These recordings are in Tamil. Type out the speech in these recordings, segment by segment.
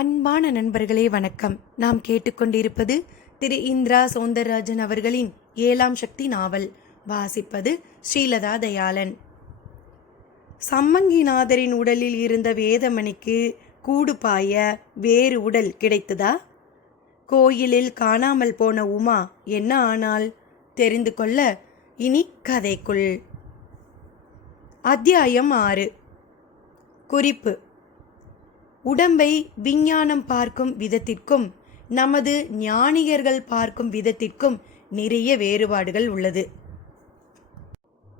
அன்பான நண்பர்களே வணக்கம். நாம் கேட்டுக்கொண்டிருப்பது திரு இந்திரா சௌந்தரராஜன் அவர்களின் 7ஆம் சக்தி நாவல். வாசிப்பது ஸ்ரீலதா தயாளன். சம்மங்கிநாதரின் உடலில் இருந்த வேதமணிக்கு கூடு பாய வேறு உடல் கிடைத்ததா? கோயிலில் காணாமல் போன உமா என்ன ஆனாள்? தெரிந்து கொள்ள இனி கதைக்குள். அத்தியாயம் 6. குறிப்பு: உடம்பை விஞ்ஞானம் பார்க்கும் விதத்திற்கும் நமது ஞானியர்கள் பார்க்கும் விதத்திற்கும் நிறைய வேறுபாடுகள் உள்ளது.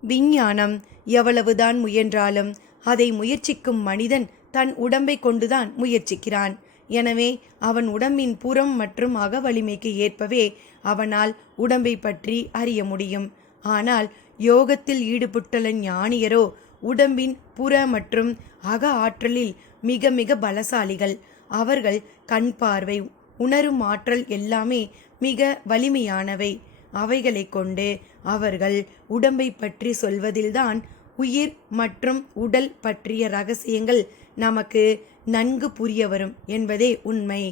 விஞ்ஞானம் எவ்வளவுதான் முயன்றாலும் அதை முயற்சிக்கும் மனிதன் தன் உடம்பை கொண்டுதான் முயற்சிக்கிறான். எனவே அவன் உடம்பின் புறம் மற்றும் அக வலிமைக்கு ஏற்பவே அவனால் உடம்பை பற்றி அறிய முடியும். ஆனால் யோகத்தில் ஈடுபட்டுள்ள ஞானியரோ உடம்பின் புற மற்றும் அக ஆற்றலில் மிக மிக பலசாலிகள். அவர்கள் கண் பார்வை, உணரும் ஆற்றல் எல்லாமே மிக வலிமையானவை. அவைகளை கொண்டு அவர்கள் உடம்பை பற்றி சொல்வதில்தான் உயிர் மற்றும் உடல் பற்றிய ரகசியங்கள் நமக்கு நன்கு புரிய வரும் என்பதே உண்மை.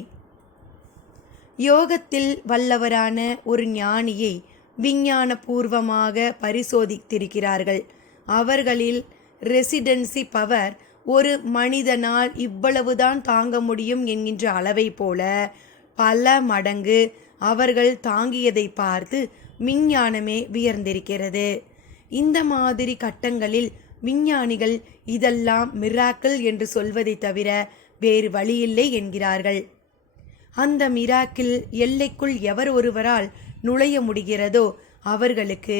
யோகத்தில் வல்லவரான ஒரு ஞானியை விஞ்ஞான பூர்வமாக பரிசோதித்திருக்கிறார்கள். அவர்களில் ரெசிடென்சி பவர் ஒரு மனிதனால் இவ்வளவுதான் தாங்க முடியும் என்கின்ற அளவை போல பல மடங்கு அவர்கள் தாங்கியதை பார்த்து விஞ்ஞானமே வியர்ந்திருக்கிறது. இந்த மாதிரி கட்டங்களில் விஞ்ஞானிகள் இதெல்லாம் மிராக்கிள் என்று சொல்வதை தவிர வேறு வழியில்லை என்கிறார்கள். அந்த மிராக்கிள் எல்லைக்குள் எவர் ஒருவரால் நுழைய முடிகிறதோ அவர்களுக்கு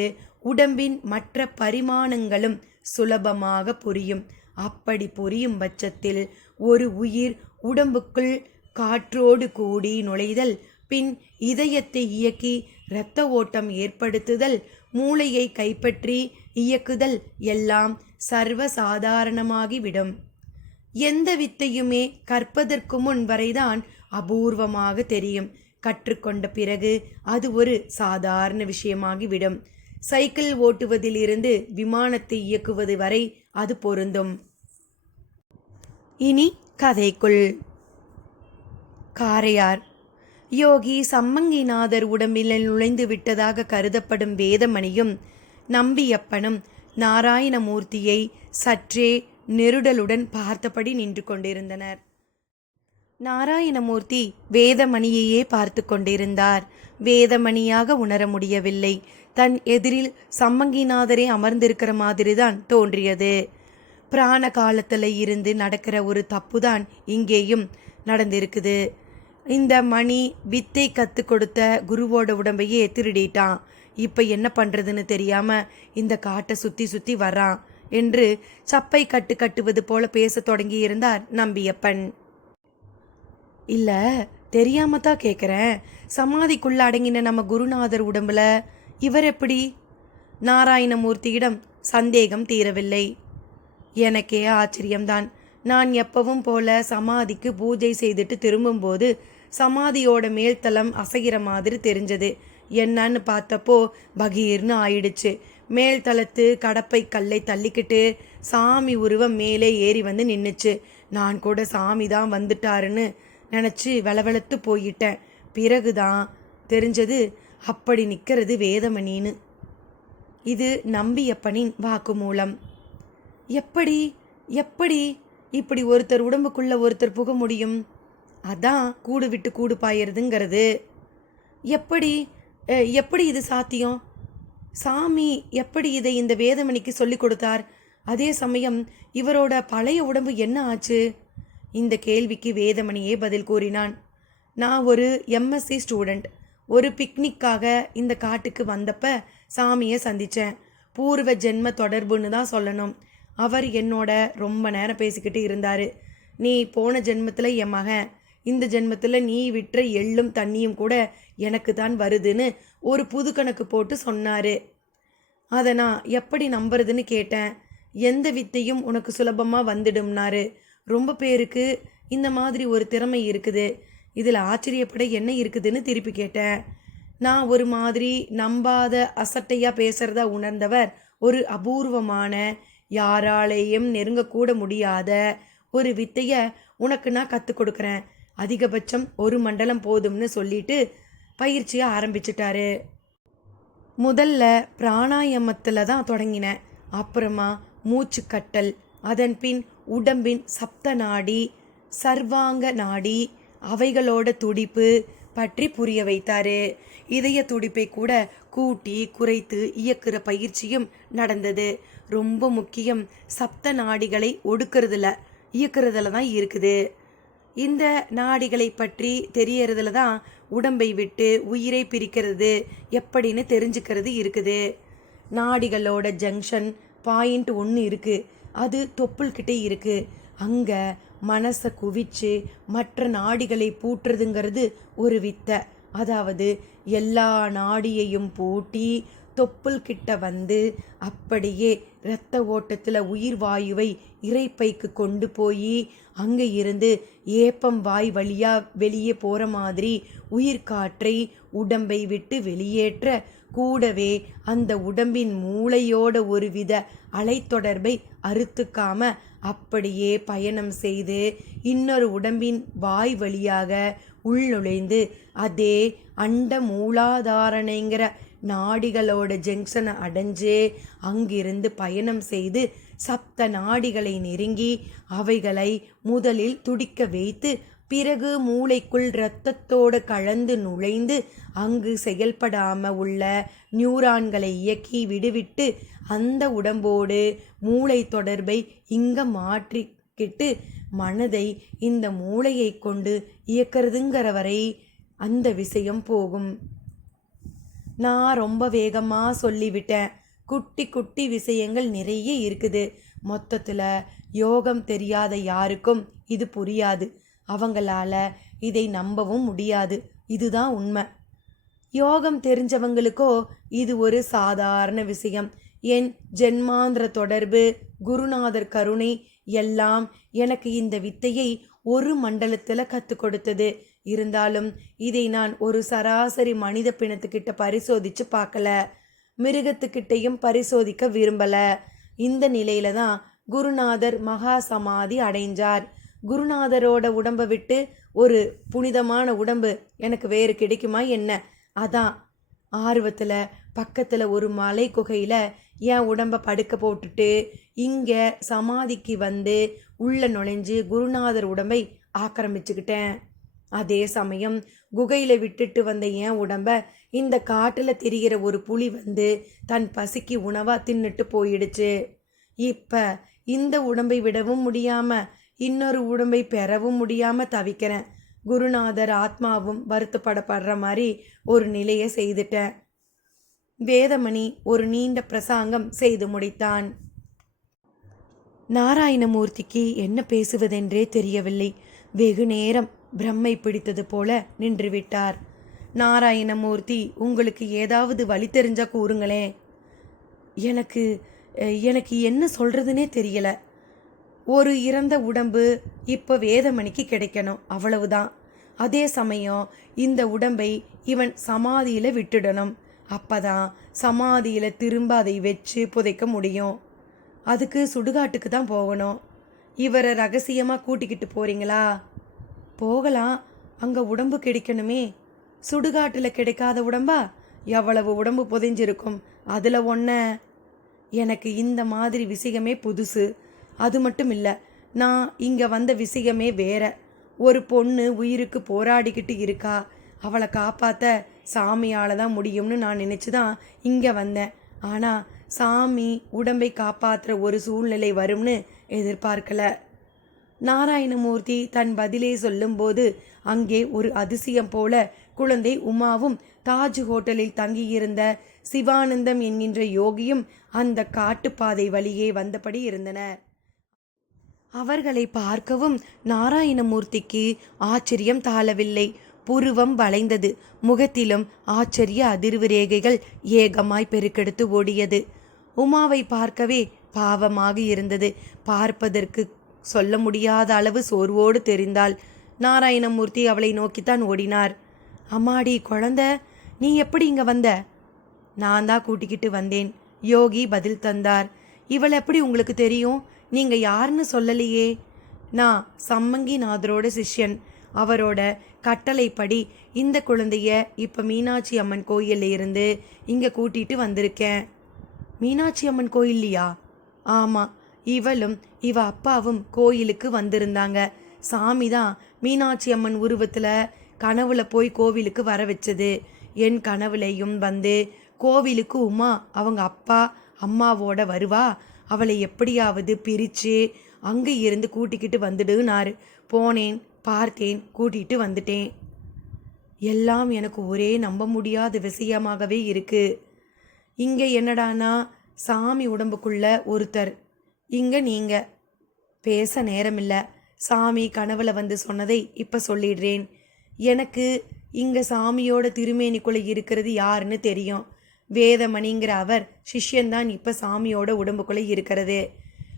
உடம்பின் மற்ற பரிமாணங்களும் சுலபமாக புரியும். அப்படி புரியும் பட்சத்தில் ஒரு உயிர் உடம்புக்குள் காற்றோடு கூடி நுழைதல், பின் இதயத்தை இயக்கி இரத்த ஓட்டம் ஏற்படுத்துதல், மூளையை கைப்பற்றி இயக்குதல் எல்லாம் சர்வசாதாரணமாகிவிடும். எந்த வித்தையுமே கற்பதற்கு முன் வரைதான் அபூர்வமாக தெரியும். கற்றுக்கொண்ட பிறகு அது ஒரு சாதாரண விஷயமாகிவிடும். சைக்கிள் ஓட்டுவதில் இருந்து விமானத்தை இயக்குவது வரை அது பொருந்தும். இனி கதைக்குள். காரையார். யோகி சம்மங்கிநாதர் உடம்பில் நுழைந்து விட்டதாக கருதப்படும் வேதமணியும் நம்பியப்பனும் நாராயணமூர்த்தியை சற்றே நெருடலுடன் பார்த்தபடி நின்று கொண்டிருந்தனர். நாராயணமூர்த்தி வேதமணியையே பார்த்து கொண்டிருந்தார். வேதமணியாக உணர முடியவில்லை. தன் எதிரில் சம்மங்கிநாதரே அமர்ந்திருக்கிற மாதிரிதான் தோன்றியது. பிராண காலத்தில் இருந்து நடக்கிற ஒரு தப்புதான் இங்கேயும் நடந்திருக்குது. இந்த மணி வித்தை கற்றுக் கொடுத்த குருவோட உடம்பையே திருடிட்டான். இப்போ என்ன பண்ணுறதுன்னு தெரியாமல் இந்த காட்டை சுற்றி சுற்றி வர்றான் என்று சப்பை கட்டுவது போல பேச தொடங்கி இருந்தார் நம்பியப்பன். இல்லை, தெரியாம தான் கேட்குறேன். சமாதிக்குள்ள அடங்கின நம்ம குருநாதர் உடம்புல இவர் எப்படி? நாராயணமூர்த்தியிடம் சந்தேகம் தீரவில்லை. எனக்கே ஆச்சரியம்தான். நான் எப்பவும் போல சமாதிக்கு பூஜை செய்துட்டு திரும்பும்போது சமாதியோட மேல்தளம் அசைகிற மாதிரி தெரிஞ்சது. என்னன்னு பார்த்தப்போ பகீர்னு ஆயிடுச்சு. மேல்தளத்து கடப்பை கல்லை தள்ளிக்கிட்டு சாமி உருவம் மேலே ஏறி வந்து நின்றுச்சு. நான் கூட சாமி தான் வந்துட்டாருன்னு நினச்சி வெளவெளத்து போயிட்டேன். பிறகுதான் தெரிஞ்சது அப்படி நிற்கிறது வேதமணின்னு. இது நம்பியப்பனின் வாக்குமூலம். எப்படி எப்படி இப்படி ஒருத்தர் உடம்புக்குள்ள ஒருத்தர் புக முடியும்? அதான் கூடு விட்டு கூடு பாயறதுங்கிறது. எப்படி எப்படி இது சாத்தியம்? சாமி எப்படி இதை இந்த வேதமணிக்கு சொல்லி கொடுத்தார்? அதே சமயம் இவரோட பழைய உடம்பு என்ன ஆச்சு? இந்த கேள்விக்கு வேதமணியே பதில் கூறினான். நான் ஒரு எம்எஸ்சி ஸ்டூடெண்ட். ஒரு பிக்னிக்காக இந்த காட்டுக்கு வந்தப்ப சாமியை சந்தித்தேன். பூர்வ ஜென்ம தொடர்புன்னு தான் சொல்லணும். அவர் என்னோட ரொம்ப நேரம் பேசிக்கிட்டு இருந்தார். நீ போன ஜென்மத்தில் என் மகன், இந்த ஜென்மத்தில் நீ விட்டுற எள்ளும் தண்ணியும் கூட எனக்கு தான் வருதுன்னு ஒரு புது கணக்கு போட்டு சொன்னார். அதை நான் எப்படி நம்புறதுன்னு கேட்டேன். எந்த வித்தையும் உனக்கு சுலபமாக வந்துடும்னாரு. ரொம்ப பேருக்கு இந்த மாதிரி ஒரு திறமை இருக்குது, இதில் ஆச்சரியப்பட என்ன இருக்குதுன்னு திருப்பி கேட்டேன். நான் ஒரு மாதிரி நம்பாத அசட்டையாக பேசுகிறதா உணர்ந்தவர் ஒரு அபூர்வமான, யாராலேயும் நெருங்கக்கூட முடியாத ஒரு வித்தையை உனக்கு நான் கற்றுக் கொடுக்குறேன். அதிகபட்சம் 1 மண்டலம் போதும்னு சொல்லிட்டு பயிற்சியை ஆரம்பிச்சிட்டாரு. முதல்ல பிராணாயாமத்தில் தான் தொடங்கினேன். அப்புறமா மூச்சுக்கட்டல், அதன் பின் உடம்பின் சப்த நாடி, சர்வாங்க நாடி, அவைகளோட துடிப்பு பற்றி புரிய வைத்தாரு. இதய துடிப்பை கூட கூட்டி குறைத்து இயக்குற பயிற்சியும் நடந்தது. ரொம்ப முக்கியம், சப்த நாடிகளை ஒடுக்கிறதுல இயக்குறதுல தான் இருக்குது. இந்த நாடிகளை பற்றி தெரியறதுல தான் உடம்பை விட்டு உயிரை பிரிக்கிறது எப்படின்னு தெரிஞ்சுக்கிறது இருக்குது. நாடிகளோட ஜங்ஷன் பாயிண்ட் ஒன்று இருக்குது. அது தொப்புள்கிட்டே இருக்குது. அங்கே மனசை குவிச்சு மற்ற நாடிகளை பூட்டுறதுங்கிறது ஒரு வித்தை. அதாவது எல்லா நாடியையும் பூட்டி தொப்புள்கிட்ட வந்து அப்படியே இரத்த ஓட்டத்தில் உயிர் வாயுவை இரைப்பைக்கு கொண்டு போய் அங்கே இருந்து ஏப்பம் வாய் வழியாக வெளியே போகிற மாதிரி உயிர்காற்றை உடம்பை விட்டு வெளியேற்ற, கூடவே அந்த உடம்பின் மூளையோட ஒரு வித அலைத்தொடர்பை அறுத்துக்காம அப்படியே பயணம் செய்து இன்னொரு உடம்பின் வாய் வழியாக உள்நுழைந்து அதே அண்ட மூலாதாரணைங்கிற நாடிகளோட ஜங்ஷனை அடைஞ்சு அங்கிருந்து பயணம் செய்து சப்த நாடிகளை நெருங்கி அவைகளை முதலில் துடிக்க வைத்து பிறகு மூளைக்குள் இரத்தத்தோடு கலந்து நுழைந்து அங்கு செயல்படாம உள்ள நியூரான்களை இயக்கி விடுவிட்டு அந்த உடம்போடு மூளை தொடர்பை இங்க மாற்றிக்கிட்டு மனதை இந்த மூளையை கொண்டு இயக்கிறதுங்கிற வரை அந்த விஷயம் போகும். நான் ரொம்ப வேகமாக சொல்லிவிட்டேன். குட்டி குட்டி விஷயங்கள் நிறைய இருக்குது. மொத்தத்தில் யோகம் தெரியாத யாருக்கும் இது புரியாது. அவங்களால இதை நம்பவும் முடியாது. இதுதான் உண்மை. யோகம் தெரிஞ்சவங்களுக்கோ இது ஒரு சாதாரண விஷயம். என் ஜென்மாந்திர தொடர்பு, குருநாதர் கருணை எல்லாம் எனக்கு இந்த வித்தையை 1 மண்டலத்தில் கற்றுக் கொடுத்தது. இருந்தாலும் இதை நான் ஒரு சராசரி மனித பிணத்துக்கிட்ட பரிசோதித்து பார்க்கல, மிருகத்துக்கிட்டையும் பரிசோதிக்க விரும்பல. இந்த நிலையில தான் குருநாதர் மகா சமாதி அடைஞ்சார். குருநாதரோட உடம்பை விட்டு ஒரு புனிதமான உடம்பு எனக்கு வேறு கிடைக்குமா என்ன? அதான் ஆர்வத்தில் பக்கத்தில் ஒரு மலை குகையில் என் உடம்பை படுக்க போட்டுட்டு இங்கே சமாதிக்கு வந்து உள்ள நுழைஞ்சு குருநாதர் உடம்பை ஆக்கிரமிச்சுக்கிட்டேன். அதே சமயம் குகையில் விட்டுட்டு வந்த என் உடம்ப இந்த காட்டில் திரிகிற ஒரு புலி வந்து தன் பசிக்கு உணவாக தின்னுட்டு போயிடுச்சு. இப்போ இந்த உடம்பை விடவும் முடியாமல் இன்னொரு உடம்பை பெறவும் முடியாமல் தவிக்கிறேன். குருநாதர் ஆத்மாவும் வருத்தப்படப்படுற மாதிரி ஒரு நிலையை செய்துட்டேன். வேதமணி ஒரு நீண்ட பிரசாங்கம் செய்து முடித்தான். நாராயணமூர்த்திக்கு என்ன பேசுவதென்றே தெரியவில்லை. வெகு நேரம் பிரம்மை பிடித்தது போல நின்றுவிட்டார். நாராயணமூர்த்தி, உங்களுக்கு ஏதாவது வழி தெரிஞ்சா கூறுங்களேன். எனக்கு என்ன சொல்கிறதுனே தெரியல. ஒரு இறந்த உடம்பு இப்போ வேதமணிக்கு கிடைக்கணும், அவ்வளவுதான். அதே சமயம் இந்த உடம்பை இவன் சமாதியில் விட்டுடணும். அப்பதான் சமாதியில் திரும்ப அதை வச்சு புதைக்க முடியும். அதுக்கு சுடுகாட்டுக்கு தான் போகணும். இவரை ரகசியமாக கூட்டிக்கிட்டு போகிறீங்களா? போகலாம், அங்கே உடம்பு கிடைக்கணுமே. சுடுகாட்டில் கிடைக்காத உடம்பா? எவ்வளவு உடம்பு புதைஞ்சிருக்கும், அதில் ஒன்று. எனக்கு இந்த மாதிரி விஷயமே புதுசு. அது மட்டும் இல்லை, நான் இங்கே வந்த விஷயமே வேற. ஒரு பொண்ணு உயிருக்கு போராடிக்கிட்டு இருக்கா. அவளை காப்பாற்ற சாமியால் தான் முடியும்னு நான் நினச்சி தான் இங்கே வந்தேன். ஆனால் சாமி உடம்பை காப்பாற்றுற ஒரு சூழ்நிலை வரும்னு எதிர்பார்க்கல. நாராயணமூர்த்தி தன் பதிலே சொல்லும்போது அங்கே ஒரு அதிசயம் போல குழந்தை உமாவும் தாஜ் ஹோட்டலில் தங்கியிருந்த சிவானந்தம் என்கின்ற யோகியும் அந்த காட்டுப்பாதை வழியே வந்தபடி இருந்தனர். அவர்களை பார்க்கவும் நாராயணமூர்த்திக்கு ஆச்சரியம் தாழவில்லை. புருவம் வளைந்தது. முகத்திலும் ஆச்சரிய அதிர்வு ரேகைகள் ஏகமாய் பெருக்கெடுத்து ஓடியது. உமாவை பார்க்கவே பாவமாக இருந்தது. பார்ப்பதற்கு சொல்ல முடியாத அளவு சோர்வோடு தெரிந்தாள். நாராயணமூர்த்தி அவளை நோக்கித்தான் ஓடினார். அம்மாடி குழந்தை, நீ எப்படி இங்கே வந்த? நான் தான் கூட்டிக்கிட்டு வந்தேன், யோகி பதில் தந்தார். இவள் எப்படி உங்களுக்கு தெரியும்? நீங்கள் யாருன்னு சொல்லலையே. நான் சம்மங்கிநாதரோட சிஷ்யன். அவரோட கட்டளைப்படி இந்த குழந்தைய இப்ப மீனாட்சி அம்மன் கோயில்ல இருந்து இங்க கூட்டிட்டு வந்திருக்கேன். மீனாட்சி அம்மன் கோயில்லையா? ஆமா, இவளும் இவ அப்பாவும் கோயிலுக்கு வந்திருந்தாங்க. சாமி தான் மீனாட்சி அம்மன் உருவத்துல கனவுல போய் கோவிலுக்கு வர வச்சது. என் கனவுலையும் வந்து கோவிலுக்கு உமா அவங்க அப்பா அம்மாவோட வருவா, அவளை எப்படியாவது பிரிச்சு அங்க இருந்து கூட்டிக்கிட்டு வந்துடுனாரு. போனேன், பார்த்தேன், கூட்டிட்டு வந்துட்டேன். எல்லாம் எனக்கு ஒரே நம்ப முடியாத விஷயமாகவே இருக்கு. இங்க என்னடானா சாமி உடம்புக்குள்ள ஒருத்தர், இங்க நீங்க. பேச நேரமில்ல. சாமி கனவுல வந்து சொன்னதை இப்ப சொல்லிடுறேன். எனக்கு இங்க சாமியோட திருமேனிக்குள்ள இருக்கிறது யாருன்னு தெரியும். வேதமணிங்கிற அவர் சிஷ்யன்தான் இப்ப சாமியோட உடம்புக்குள்ள இருக்கிறது.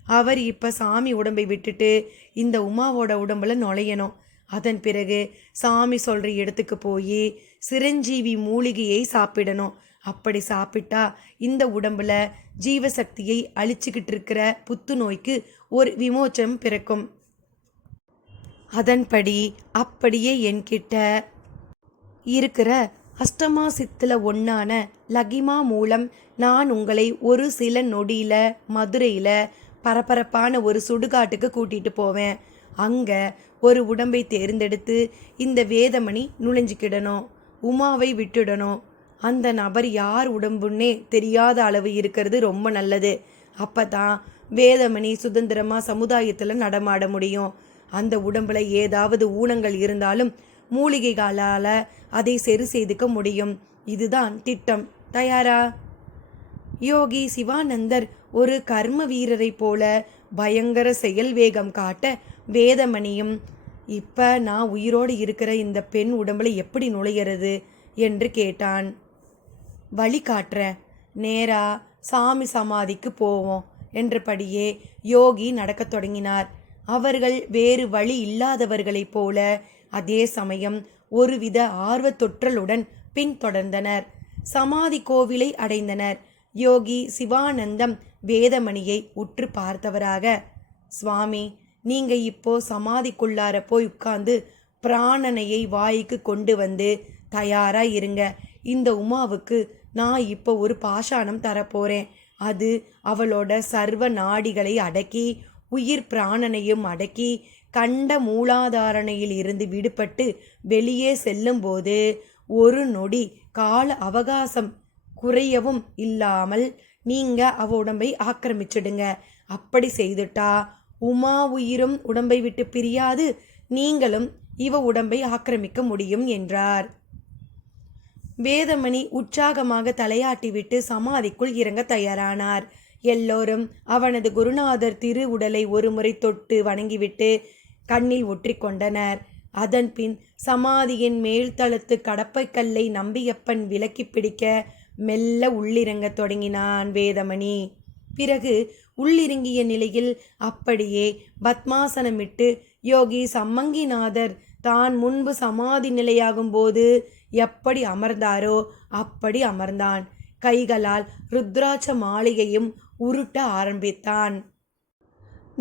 அவர் இப்ப சாமி உடம்பை விட்டுட்டு இந்த உமாவோட உடம்புல நுழையணும். அதன் பிறகு சாமி சொல்ற இடத்துக்கு போய் சிரஞ்சீவி மூலிகையை சாப்பிடணும். அப்படி சாப்பிட்டா இந்த உடம்புல ஜீவசக்தியை அழிச்சுக்கிட்டு இருக்கிற புத்துநோய்க்கு ஒரு விமோச்சனம் பிறக்கும். அதன்படி அப்படியே என்கிட்ட இருக்கிற அஷ்டமா சித்துல ஒன்னான லகிமா மூலம் நான் உங்களை ஒரு சில நொடியில மதுரையில பரபரப்பான ஒரு சுடுகாட்டுக்கு கூட்டிட்டு போவேன். அங்க ஒரு உடம்பை தேர்ந்தெடுத்து இந்த வேதமணி நுழைஞ்சுக்கிடணும். உமாவை விட்டுடணும். அந்த நபர் யார் உடம்புன்னே தெரியாத அளவு இருக்கிறது ரொம்ப நல்லது. அப்பதான் வேதமணி சுதந்திரமா சமுதாயத்துல நடமாட முடியும். அந்த உடம்புல ஏதாவது ஊனங்கள் இருந்தாலும் மூலிகைகளால அதை சரி செய்துக்க முடியும். இதுதான் திட்டம். தயாரா? யோகி சிவானந்தர் ஒரு கர்ம வீரரை போல பயங்கர செயல் வேகம் காட்ட, வேதமணியும் இப்ப நான் உயிரோடு இருக்கிற இந்த பெண் உடம்புல எப்படி நுழையிறது என்று கேட்டான். வழி காட்டுற, நேரா சாமி சமாதிக்கு போவோம் என்றபடியே யோகி நடக்கத் தொடங்கினார். அவர்கள் வேறு வழி இல்லாதவர்களைப் போல அதே சமயம் ஒருவித ஆர்வத்தொற்றலுடன் பின்தொடர்ந்தனர். சமாதி கோவிலை அடைந்தனர். யோகி சிவானந்தம் வேதமணியை உற்று பார்த்தவராக, சுவாமி, நீங்க இப்போ சமாதிக்குள்ளார போய் உட்கார்ந்து பிராணனையை வாய்க்கு கொண்டு வந்து தயாரா இருங்க. இந்த உமாவுக்கு நான் இப்போ ஒரு பாஷாணம் தரப்போறேன். அது அவளோட சர்வ நாடிகளை அடக்கி உயிர் பிராணனையும் அடக்கி கண்ட மூலாதாரணையில் இருந்து விடுபட்டு வெளியே செல்லும்போது ஒரு நொடி கால அவகாசம் குறையவும் இல்லாமல் நீங்க அவ உடம்பை ஆக்கிரமிச்சிடுங்க. அப்படி செய்துட்டா உமா உயிரும் உடம்பை விட்டு பிரியாது, நீங்களும் இவ உடம்பை ஆக்கிரமிக்க முடியும் என்றார். வேதமணி உற்சாகமாக தலையாட்டிவிட்டு சமாதிக்குள் இறங்க தயாரானார். எல்லோரும் அவனது குருநாதர் திரு உடலை ஒரு முறை தொட்டு வணங்கிவிட்டு கண்ணில் ஒற்றிக்கொண்டனர். அதன்பின் சமாதியின் மேல்தளத்து கடப்பைக்கல்லை நம்பியப்பன் விலக்கி பிடிக்க மெல்ல உள்ளிறங்க தொடங்கினான் வேதமணி. பிறகு உள்ளிறங்கிய நிலையில் அப்படியே பத்மாசனமிட்டு யோகி சம்மங்கிநாதர் தான் முன்பு சமாதி நிலையாகும் போது எப்படி அமர்ந்தாரோ அப்படி அமர்ந்தான். கைகளால் ருத்ராட்ச மாளிகையும் உருட்ட ஆரம்பித்தான்.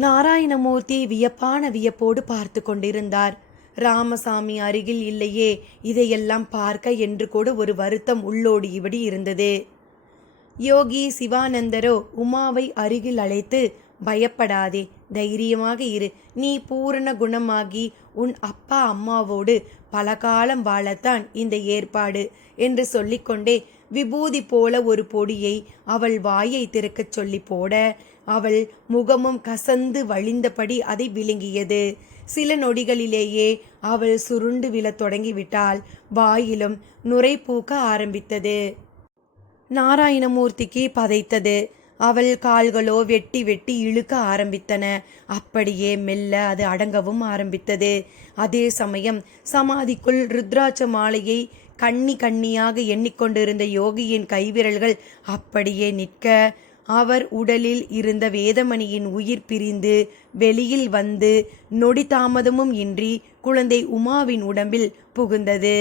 நாராயணமூர்த்தி வியப்பான வியப்போடு பார்த்து கொண்டிருந்தார். ராமசாமி அருகில் இல்லையே, இதையெல்லாம் பார்க்க என்று கூட ஒரு வருத்தம் உள்ளோடியபடி இருந்தது. யோகி சிவானந்தரோ உமாவை அருகில் அழைத்து, பயப்படாதே, தைரியமாக இரு, நீ பூரண குணமாகி உன் அப்பா அம்மாவோடு பல காலம் வாழத்தான் இந்த ஏற்பாடு என்று சொல்லிக்கொண்டே விபூதி போல ஒரு பொடியை அவள் வாயை திறக்கச் சொல்லி போட அவள் முகமும் கசந்து வழிந்தபடி அதை விழுங்கியது. சில நொடிகளிலேயே அவள் சுருண்டு விழத் தொடங்கிவிட்டாள். வாயிலும் நுரை பூக்க ஆரம்பித்தது. நாராயணமூர்த்திக்கு பதைத்தது. அவள் கால்களோ வெட்டி வெட்டி இழுக்க ஆரம்பித்தன. அப்படியே மெல்ல அது அடங்கவும் ஆரம்பித்தது. அதே சமயம் சமாதிக்குள் ருத்ராட்ச மாலையை கண்ணி கண்ணியாக எண்ணிக்கொண்டிருந்த யோகியின் கைவிரல்கள் அப்படியே நிற்க, அவர் உடலில் இருந்த வேதமணியின் உயிர் பிரிந்து வெளியில் வந்து நொடி தாமதமும் இன்றி குழந்தை உமாவின் உடம்பில் புகுந்தது.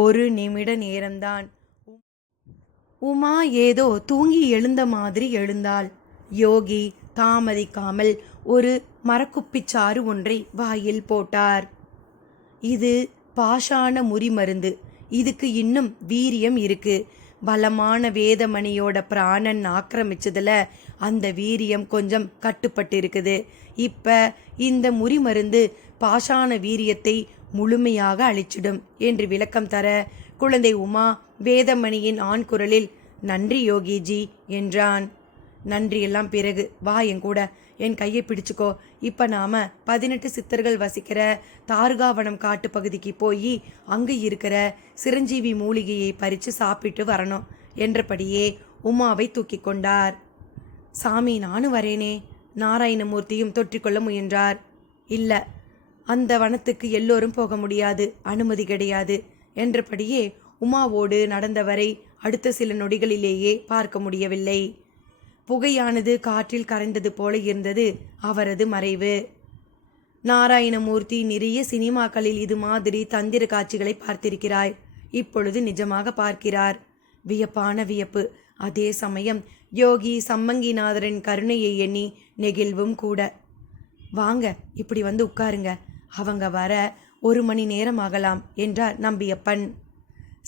ஒரு நிமிட நேரம்தான். உமா ஏதோ தூங்கி எழுந்த மாதிரி எழுந்தாள். யோகி தாமதிக்காமல் ஒரு மரக்குப்பிச்சாறு ஒன்றை வாயில் போட்டார். இது பாஷாண முறி மருந்து. இதுக்கு இன்னும் வீரியம் இருக்கு. பலமான வேதமணியோட பிராணன் ஆக்கிரமிச்சதுல அந்த வீரியம் கொஞ்சம் கட்டுப்பட்டு இருக்குது. இப்ப இந்த முறி மருந்து பாஷாண வீரியத்தை முழுமையாக அழிச்சிடும் என்று விளக்கம் தர குழந்தை உமா வேதமணியின் ஆண் குரலில், நன்றி யோகிஜி என்றான். நன்றியெல்லாம் பிறகு, வா என் கூட, என் கையை பிடிச்சுக்கோ. இப்ப நாம 18 சித்தர்கள் வசிக்கிற தார்காவனம் காட்டு பகுதிக்கு போய் அங்கு இருக்கிற சிரஞ்சீவி மூலிகையை பறித்து சாப்பிட்டு வரணும் என்றபடியே உமாவை தூக்கி கொண்டார். சாமி, நானும் வரேனே. நாராயணமூர்த்தியும் தொற்றிக்கொள்ள முயன்றார். இல்ல, அந்த வனத்துக்கு எல்லோரும் போக முடியாது, அனுமதி கிடையாது என்றபடியே உமாவோடு நடந்தவரை அடுத்த சில நொடிகளிலேயே பார்க்க முடியவில்லை. புகையானது காற்றில் கரைந்தது போல இருந்தது அவரது மறைவு. நாராயணமூர்த்தி நிறைய சினிமாக்களில் இது மாதிரி தந்திர காட்சிகளை பார்த்திருக்கிறாய். இப்பொழுது நிஜமாக பார்க்கிறார். வியப்பான வியப்பு. அதே சமயம் யோகி சம்மங்கிநாதரின் கருணையை எண்ணி நெகிழ்வும் கூட. வாங்க, இப்படி வந்து உட்காருங்க. அவங்க வர 1 மணி நேரம் ஆகலாம் என்றார் நம்பியப்பன்.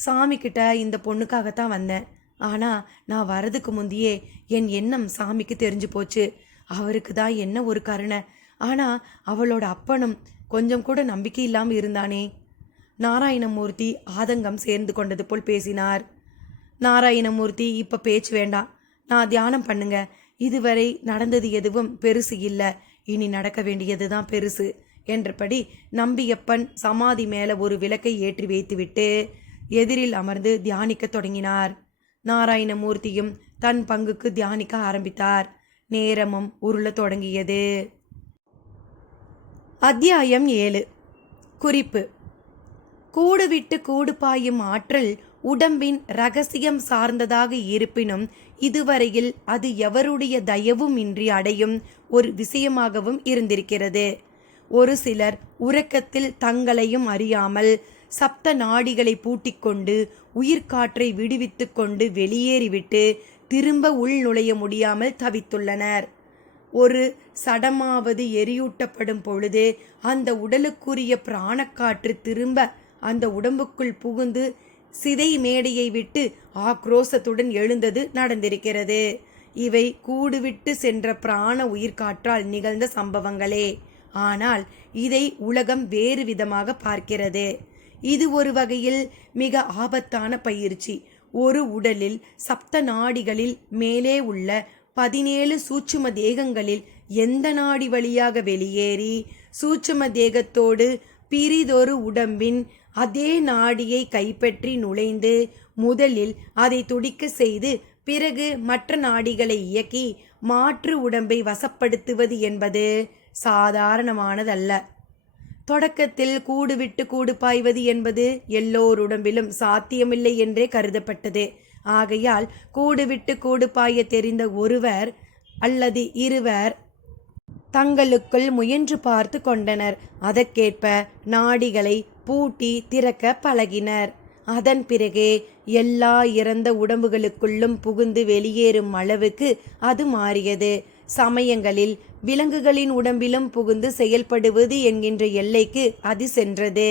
சாமி கிட்ட இந்த பொண்ணுக்காகத்தான் வந்தேன். ஆனா நான் வரதுக்கு முந்தையே என் எண்ணம் சாமிக்கு தெரிஞ்சு போச்சு. அவருக்கு தான் என்ன ஒரு கருணை. ஆனா அவளோட அப்பனும் கொஞ்சம் கூட நம்பிக்கை இல்லாமல் இருந்தானே. நாராயணமூர்த்தி ஆதங்கம் சேர்ந்து கொண்டது போல் பேசினார். நாராயணமூர்த்தி, இப்ப பேச்சு வேண்டாம். நான் தியானம் பண்ணுங்க. இதுவரை நடந்தது எதுவும் பெருசு இல்லை, இனி நடக்க வேண்டியதுதான் பெருசு என்றபடி நம்பியப்பன் சமாதி மேல ஒரு விளக்கை ஏற்றி வைத்துவிட்டு எதிரில் அமர்ந்து தியானிக்க தொடங்கினார். நாராயணமூர்த்தியும் தன் பங்குக்கு தியானிக்க ஆரம்பித்தார். நேரமும் உருள தொடங்கியது. அத்தியாயம் 7. குறிப்பு: கூடு விட்டு கூடு பாயும் ஆற்றல் உடம்பின் இரகசியம் சார்ந்ததாக இருப்பினும் இதுவரையில் அது எவருடைய தயவும் இன்றி அடையும் ஒரு விஷயமாகவும் இருந்திருக்கிறது. ஒரு சிலர் உறக்கத்தில் தங்களையும் அறியாமல் சப்த நாடிகளை பூட்டிக்கொண்டு உயிர்காற்றை விடுவித்து கொண்டு வெளியேறிவிட்டு திரும்ப உள் நுழைய முடியாமல் தவித்துள்ளனர். ஒரு சடமாவது எரியூட்டப்படும் பொழுது அந்த உடலுக்குரிய பிராணக்காற்று திரும்ப அந்த உடம்புக்குள் புகுந்து சிதை மேடையை விட்டு ஆக்ரோசத்துடன் எழுந்தது நடந்திருக்கிறது. இவை கூடுவிட்டு சென்ற பிராண உயிர்காற்றால் நிகழ்ந்த சம்பவங்களே. ஆனால் இதை உலகம் வேறு விதமாக பார்க்கிறது. இது ஒரு வகையில் மிக ஆபத்தான பயிற்சி. ஒரு உடலில் சப்த நாடிகளில் மேலே உள்ள 17 சூட்சும தேகங்களில் எந்த நாடி வழியாக வெளியேறி சூட்சும தேகத்தோடு பிரிதொரு உடம்பின் அதே நாடியை கைப்பற்றி நுழைந்து முதலில் அதை துடிக்க செய்து பிறகு மற்ற நாடிகளை இயக்கி மாற்று உடம்பை வசப்படுத்துவது என்பது சாதாரணமானதல்ல. தொடக்கத்தில் கூடு விட்டு கூடு பாய்வது என்பது எல்லோருடம்பிலும் சாத்தியமில்லை என்றே கருதப்பட்டது. ஆகையால் கூடு விட்டு கூடு பாய தெரிந்த ஒருவர் அல்லது இருவர் தங்களுக்குள் முயன்று பார்த்து கொண்டனர். அதற்கேற்ப நாடிகளை பூட்டி திறக்க பழகினர். அதன் பிறகே எல்லா இறந்த உடம்புகளுக்குள்ளும் புகுந்து வெளியேறும் அளவுக்கு அது மாறியது. சமயங்களில் விலங்குகளின் உடம்பிலும் புகுந்து செயல்படுவது என்கின்ற எல்லைக்கு அது சென்றது.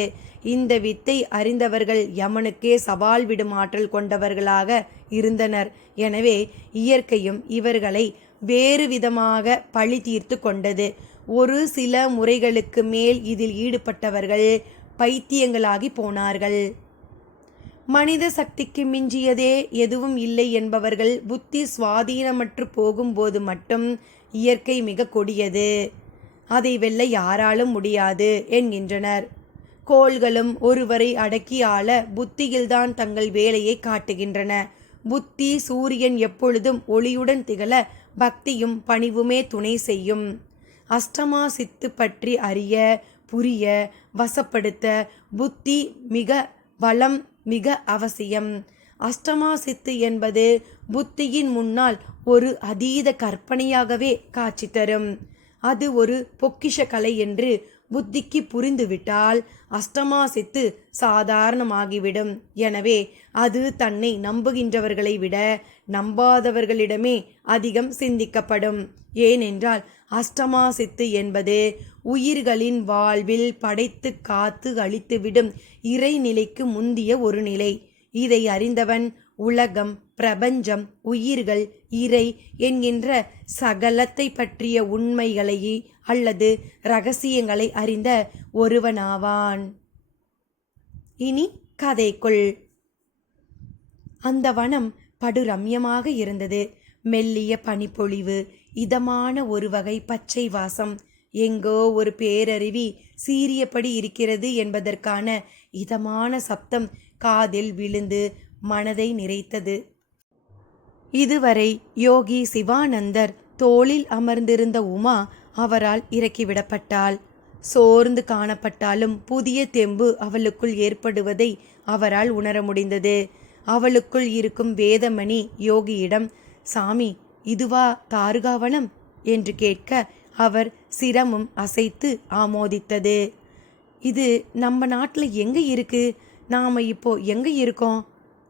இந்த வித்தை அறிந்தவர்கள் யமனுக்கே சவால் விடும் ஆற்றல் கொண்டவர்களாக இருந்தனர். எனவே இயற்கையும் இவர்களை வேறு விதமாக பழி தீர்த்து கொண்டது. ஒரு சில முறைகளுக்கு மேல் இதில் ஈடுபட்டவர்கள் பைத்தியங்களாகி போனார்கள். மனித சக்திக்கு மிஞ்சியதே எதுவும் இல்லை என்பவர்கள் புத்தி சுவாதீனமற்று போகும்போது மட்டும் இயற்கை மிக கொடியது, அதை வெல்ல யாராலும் முடியாது என்கின்றனர். கோள்களும் ஒருவரை அடக்கி ஆள புத்தியில்தான் தங்கள் வேலையை காட்டுகின்றன. புத்தி சூரியன் எப்பொழுதும் ஒளியுடன் திகழ பக்தியும் பணிவுமே துணை செய்யும். அஷ்டமா சித்து பற்றி அறிய, புரிய, வசப்படுத்த புத்தி மிக பலம் மிக அவசியம். அஷ்டமா சித்து என்பது புத்தியின் முன்னால் ஒரு அதீத கற்பனையாகவே காட்சி தரும். அது ஒரு பொக்கிஷ கலை என்று புத்திக்கு புரிந்துவிட்டால் அஷ்டமா சித்து சாதாரணமாகிவிடும். எனவே அது தன்னை நம்புகின்றவர்களை விட நம்பாதவர்களிடமே அதிகம் சிந்திக்கப்படும். ஏனென்றால் அஷ்டமா சித்து என்பது உயிர்களின் வாழ்வில் படைத்து காத்து அழித்துவிடும் இறைநிலைக்கு முந்திய ஒரு நிலை. இதை அறிந்தவன் உலகம், பிரபஞ்சம், உயிர்கள், இறை என்கின்ற சகலத்தை பற்றிய உண்மைகளை அல்லது இரகசியங்களை அறிந்த ஒருவனாவான். இனி கதைக்குள். அந்த வனம் படு ரம்யமாக இருந்தது. மெல்லிய பனிப்பொழிவு, இதமான ஒரு வகை பச்சை வாசம், எங்கோ ஒரு பேரருவி சீரியபடி இருக்கிறது என்பதற்கான இதமான சப்தம் காதில் விழுந்து மனதை நிறைத்தது. இதுவரை யோகி சிவானந்தர் தோளில் அமர்ந்திருந்த உமா அவரால் இறக்கிவிடப்பட்டாள். சோர்ந்து காணப்பட்டாலும் புதிய தெம்பு அவளுக்குள் ஏற்படுவதை அவரால் உணர முடிந்தது. அவளுக்குள் இருக்கும் வேதமணி யோகியிடம், சாமி, இதுவா தாருகாவனம் என்று கேட்க அவர் சிரமும் அசைத்து ஆமோதித்தது. இது நம்ம நாட்டில் எங்க இருக்கு? நாம இப்போ எங்க இருக்கோம்?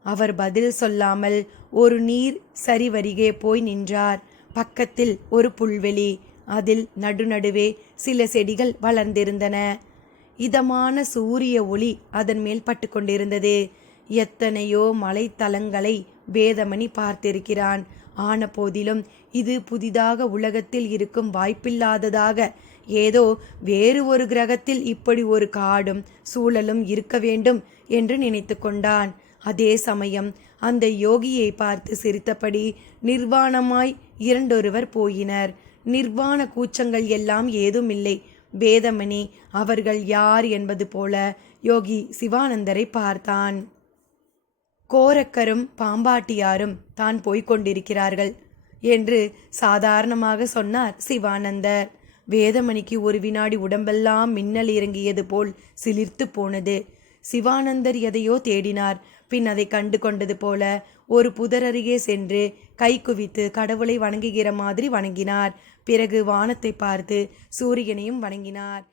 அவர் பதில் சொல்லாமல் ஒரு நீர் சரிவருகே போய் நின்றார். பக்கத்தில் ஒரு புல்வெளி, அதில் நடுநடுவே சில செடிகள் வளர்ந்திருந்தன. இதமான சூரிய ஒளி அதன் மேல் பட்டு கொண்டிருந்தது. எத்தனையோ மலைத்தலங்களை வேதமணி பார்த்திருக்கிறான். ஆன போதிலும் இது புதிதாக உலகத்தில் இருக்கும் வாய்ப்பில்லாததாக, ஏதோ வேறு ஒரு கிரகத்தில் இப்படி ஒரு காடும் சூழலும் இருக்க வேண்டும் என்று நினைத்து கொண்டான். அதே சமயம் அந்த யோகியை பார்த்து சிரித்தபடி நிர்வாணமாய் இரண்டொருவர் போயினர். நிர்வாண கூச்சங்கள் எல்லாம் ஏதும் இல்லை. வேதமணி அவர்கள் யார் என்பது போல யோகி சிவானந்தரை பார்த்தான். கோரக்கரும் பாம்பாட்டியாரும் தான் போய்கொண்டிருக்கிறார்கள் என்று சாதாரணமாக சொன்னார் சிவானந்தர். வேதமணிக்கு ஒரு வினாடி உடம்பெல்லாம் மின்னல் இறங்கியது போல் சிலிர்த்து போனது. சிவானந்தர் எதையோ தேடினார். பின் அதை கண்டு கொண்டது போல ஒரு புதர் அருகே சென்று கை குவித்து கடவுளை வணங்குகிற மாதிரி வணங்கினார். பிறகு வானத்தை பார்த்து சூரியனையும் வணங்கினார்.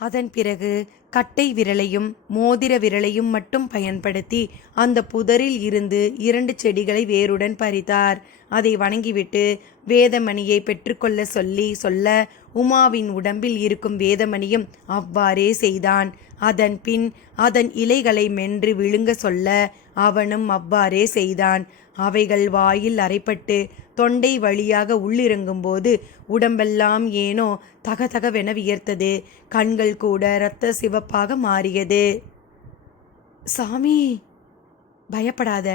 அதன் பிறகு கட்டை விரலையும் மோதிர விரலையும் மட்டும் பயன்படுத்தி அந்த புதரில் இருந்து 2 செடிகளை வேருடன் பறித்தார். அதை வணங்கிவிட்டு வேதமணியை பெற்றுக்கொள்ள சொல்ல உமாவின் உடம்பில் இருக்கும் வேதமணியும் அவ்வாறே செய்தான். அதன் பின் அதன் இலைகளை மென்று விழுங்க சொல்ல அவனும் அவ்வாறே செய்தான். அவைகள் வாயில் அரைப்பட்டு தொண்டை வழியாக உள்ளிறங்கும்போது உடம்பெல்லாம் ஏனோ தகதகவென வியர்த்தது. கண்கள் கூட இரத்த சிவப்பாக மாறியது. சாமி, பயப்படாத,